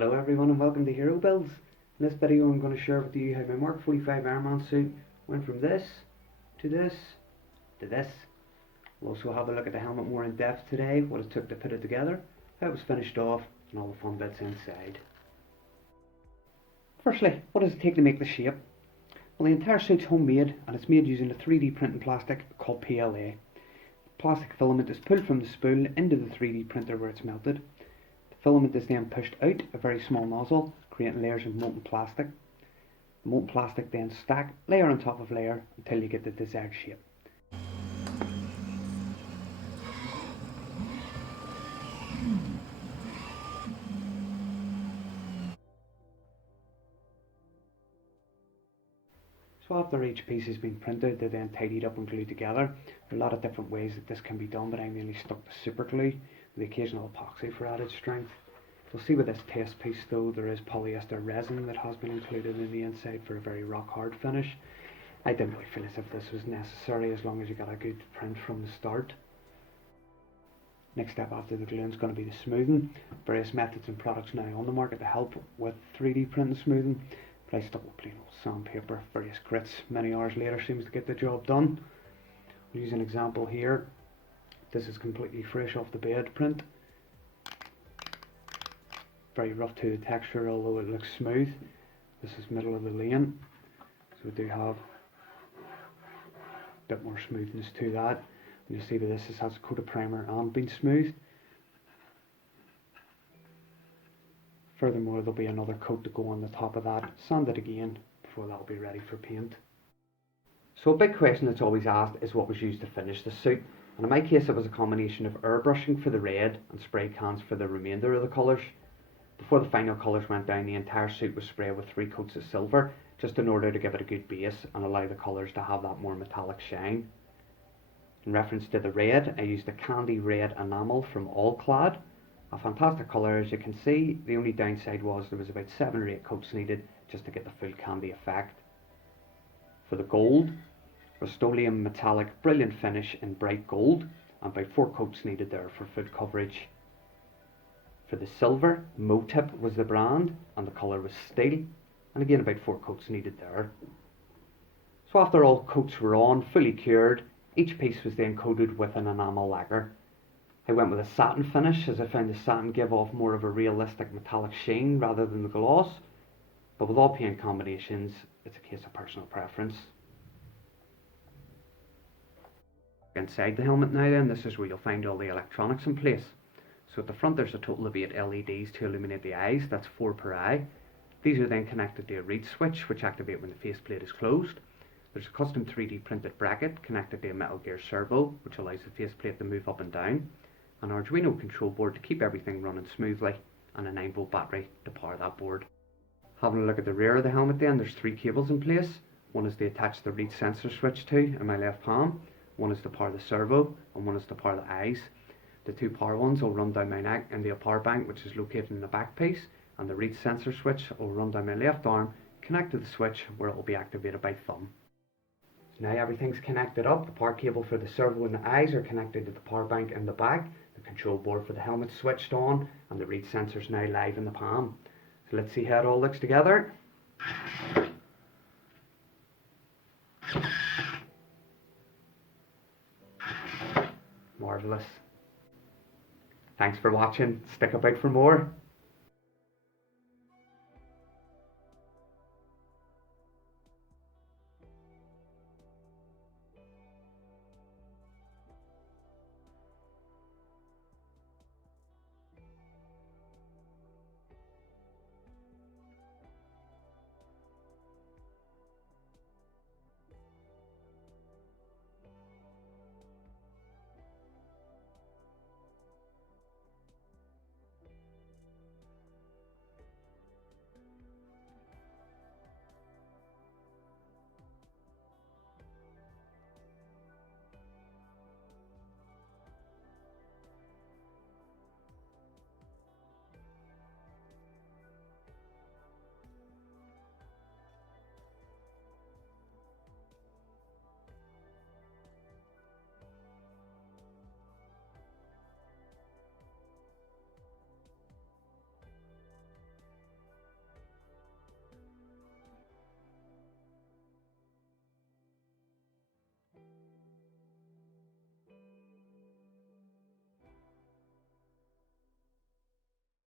Hello everyone and welcome to Hero Builds. In this video I'm going to share with you how my Mk45 Ironman suit went from this to this to this. We'll also have a look at the helmet more in depth today, what it took to put it together, how it was finished off and all the fun bits inside. Firstly, what does it take to make the shape? Well, the entire suit's homemade and it's made using a 3D printing plastic called PLA. Plastic filament is pulled from the spool into the 3D printer where it's melted. The filament is then pushed out a very small nozzle, creating layers of molten plastic. The molten plastic then stacked layer on top of layer until you get the desired shape. So after each piece has been printed, they're then tidied up and glued together. There are a lot of different ways that this can be done, but I mainly stuck to super glue with the occasional epoxy for added strength. You'll see with this test piece though, there is polyester resin that has been included in the inside for a very rock hard finish. I didn't really feel as if this was necessary as long as you got a good print from the start. Next step after the gluing is going to be the smoothing. Various methods and products now on the market to help with 3D print and smoothing. But I stuck with plain old sandpaper, various grits, many hours later seems to get the job done. We'll use an example here. This is completely fresh off the bed print. Very rough to the texture, although it looks smooth. This is middle of the lane, so we do have a bit more smoothness to that. And you see that this has a coat of primer and been smoothed. Furthermore, there'll be another coat to go on the top of that, sand it again before that'll be ready for paint. So a big question that's always asked is what was used to finish the suit, and in my case it was a combination of airbrushing for the red and spray cans for the remainder of the colours. Before the final colours went down, the entire suit was sprayed with 3 coats of silver, just in order to give it a good base and allow the colours to have that more metallic shine. In reference to the red, I used a candy red enamel from All Clad. A fantastic colour, as you can see. The only downside was there was about 7 or 8 coats needed just to get the full candy effect. For the gold, Rust-Oleum metallic brilliant finish in bright gold, and about 4 coats needed there for full coverage. For the silver, Motip was the brand and the colour was steel, and again about 4 coats needed there. So after all coats were on, fully cured, each piece was then coated with an enamel lacquer. I went with a satin finish as I found the satin gave off more of a realistic metallic sheen rather than the gloss, but with all paint combinations it's a case of personal preference. Inside the helmet now then, this is where you'll find all the electronics in place. So at the front there's a total of 8 LEDs to illuminate the eyes, that's 4 per eye. These are then connected to a reed switch which activate when the faceplate is closed. There's a custom 3D printed bracket connected to a Metal Gear servo which allows the faceplate to move up and down. An Arduino control board to keep everything running smoothly, and a 9V battery to power that board. Having a look at the rear of the helmet then, there's 3 cables in place. One is to attach the reed sensor switch to in my left palm, one is to power the servo, and one is to power the eyes. The 2 power ones will run down my neck into a power bank which is located in the back piece, and the reed sensor switch will run down my left arm, connect to the switch where it will be activated by thumb. So now everything's connected up. The power cable for the servo and the eyes are connected to the power bank in the back. The control board for the helmet switched on, and the reed sensor is now live in the palm. So let's see how it all looks together. Marvellous. Thanks for watching. Stick about for more.